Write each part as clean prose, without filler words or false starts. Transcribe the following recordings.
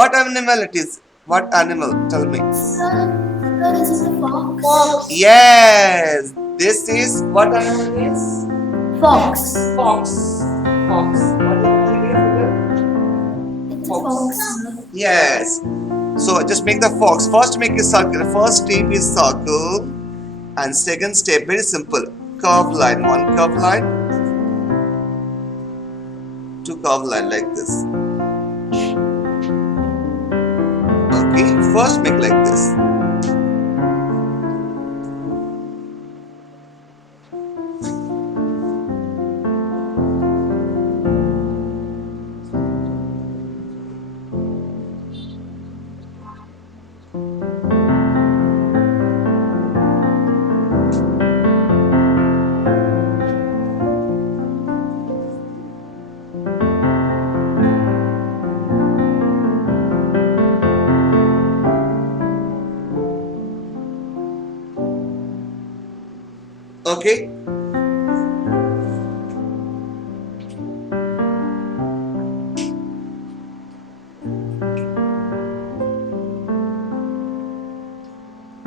What animal it is? What animal? Tell me. Sir, this is the fox. Yes. This is what animal it is? Fox. Fox. Fox. What animal it is? It's a Fox. fox, sir. Yes. So just make the fox. First make a circle. First step is circle. And second step very simple. Curve line. One curve line. Two curve line like this. Okay. First make like this. Okay.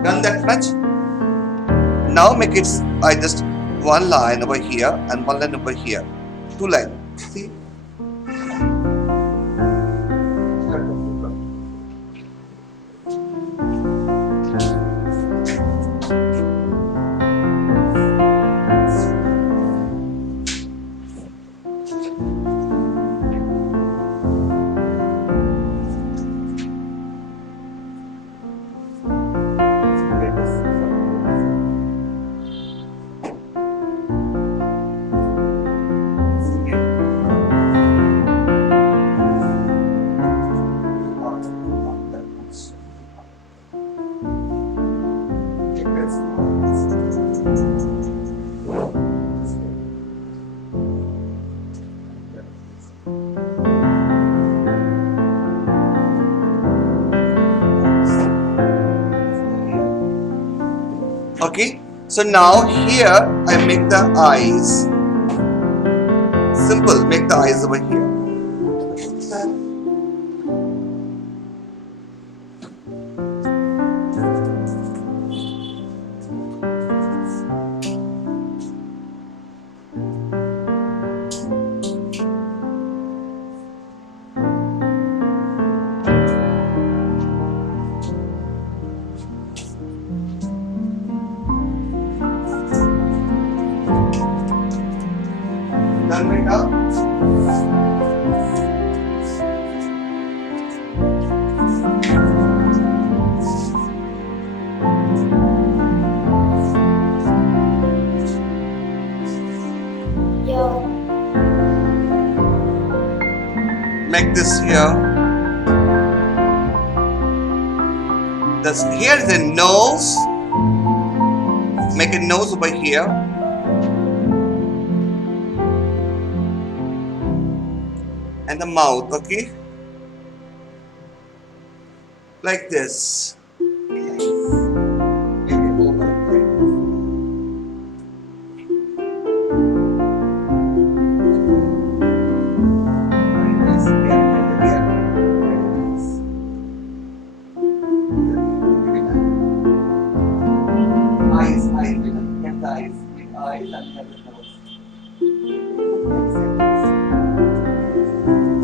Done that much. Now make it I just one line over here and one line over here. Two line. See? Okay, so now here I make the eyes. Simple, make the eyes over here. Done beta? Yeah. Make this here. This here is a nose. Make a nose over here. And the mouth, okay? Like this. Make it open like this. Very nice. Here, here. Very nice. Eyes, get the eyes, big eyes and have the nose.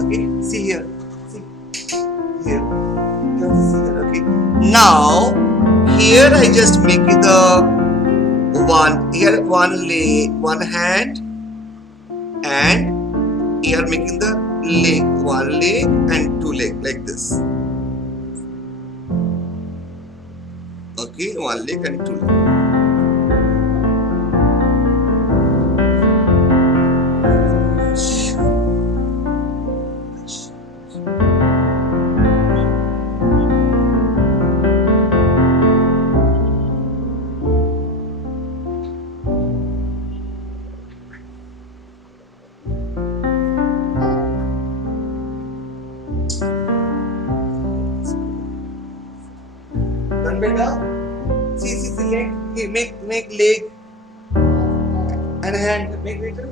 Okay, see here, see here. You have to see that, okay. Now, here I just make it the one, here one leg, one hand, and here making the leg, one leg and two leg like this. Okay, one leg and two leg. Done beta? See leg. Okay, make leg and hand. Make later.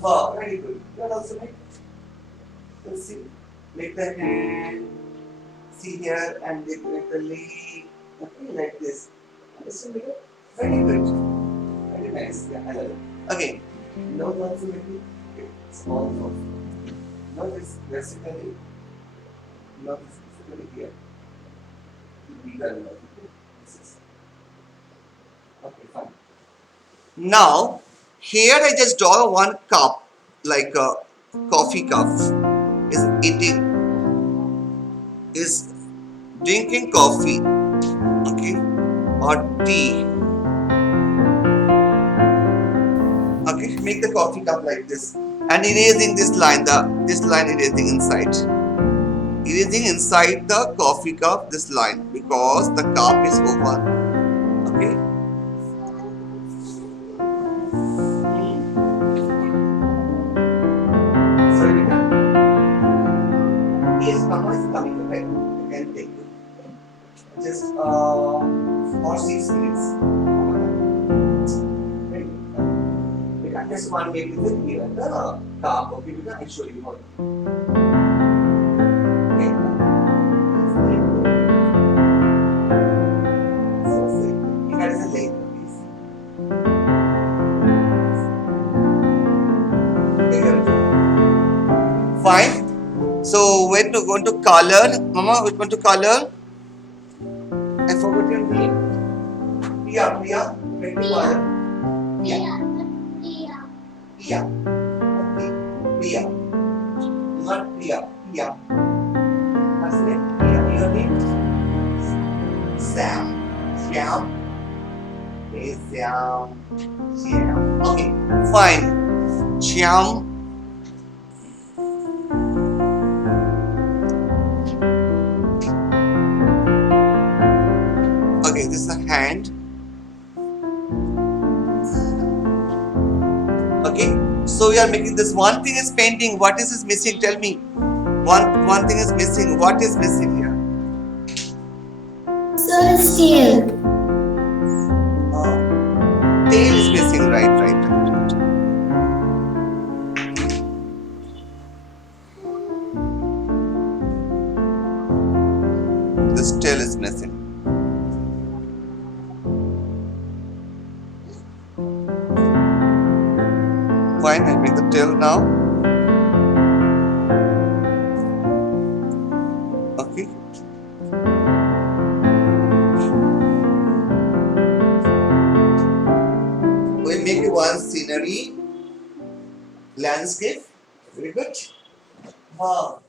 Wow, very good. What also make? Let's see. Make the hand. See here and literally okay, like this. Understand me? Very good. Very nice. Yeah, I love it. Okay. Now also maybe it's all. Now this basically not basically here. Bigger now. This is okay, fine. Now here I just draw one cup like a coffee cup is eating is drinking coffee, okay, or tea. Okay, make the coffee cup like this and erasing this line, this line erasing inside. Erasing inside the coffee cup this line because the cup is open. Okay. Sorry, yes, Mama is coming. Okay, I can take it. Just for 6 minutes. Wait, I just want to make it here the cup. Okay, because I show you how. Okay. So you guys are late, please. Fine. So when to going to color, Mama, we're going to color. I forgot your name. Priya, when to color. Priya. Okay. Priya. Not Priya. Priya. What's the name? Priya. Your name? Sam. Shyam. Okay, Shyam. Shyam. Okay. Fine. Shyam. Okay, this is a hand. Okay, so we are making this. One thing is painting. What is missing? Tell me. One thing is missing. What is missing here? Sir, tail. Tail is missing. Right. This tail is missing. Fine, I make the tail now. Okay. We make one scenery, landscape. Very good. Wow.